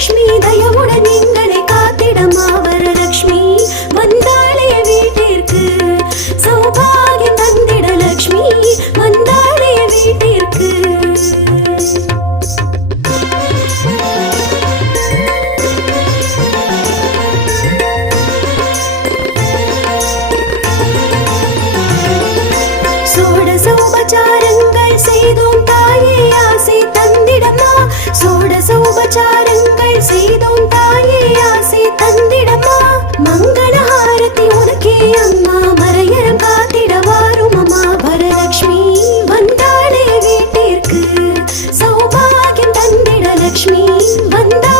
வரலட்சுமி தயவுடன் எங்களை காத்திடமா வரலட்சுமி வந்தாளே வீட்டிற்கு சௌபாகியம் தந்திட லட்சுமி வந்தாளே வீட்டிற்கு சோடசோபச்சாரங்கள் செய்தோம் தாயே ஆசை தந்திடமா சோடசோபச்சாரங்கள் செய்தோம் தாயே ஆசை தந்திடமா மங்களஹாரதி உனக்கே அம்மா மறையரம் காத்திட வாரும் அம்மா வரலட்சுமி வந்தாளே வீட்டிற்கு சௌபாகியம் தந்திட லட்சுமி வந்தா